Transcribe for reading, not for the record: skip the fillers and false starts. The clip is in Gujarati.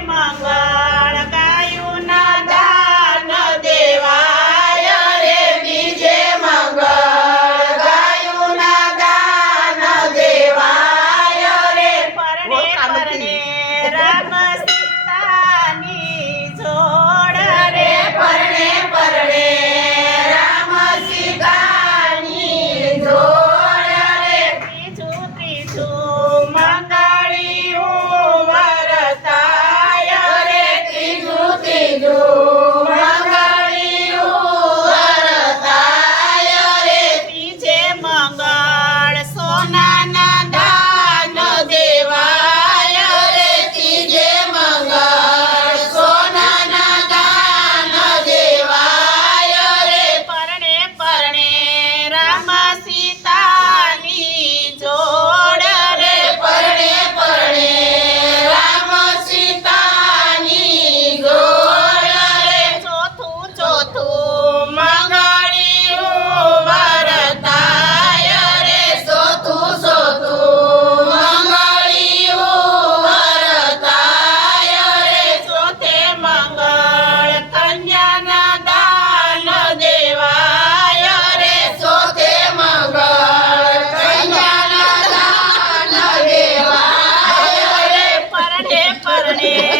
મંગળ ગાયુંના દાન દેવાય રે બીજે મંગળ ગાયુંના દાન દેવાય રે પરણે પરણે રામ સીતાની જોડ રે પરણે પરણે રામ સીતાની જોડ રે ત્રીજું ત્રીજું મંગળિયું વરતાય રે ત્રીજું ત્રીજું મંગળિયું વરતાય રે ત્રીજે મંગળ સોનાના દાન દેવાય રે ત્રીજે મંગળ સોનાના દાન દેવાય રે પરણે પરણે રામ સીતાની જોડ રે પરણે પરણે રામ સીતાની જોડ રે ચોથું ચોથું મંગળિયું વરતાય રે ચોથું ચોથું મંગળિયું વરતાય રે ચોથે મંગળ કન્યાના દાન દેવાય રે ચોથે મંગળ કન્યાના દાન દેવાય રે પરણે પરણે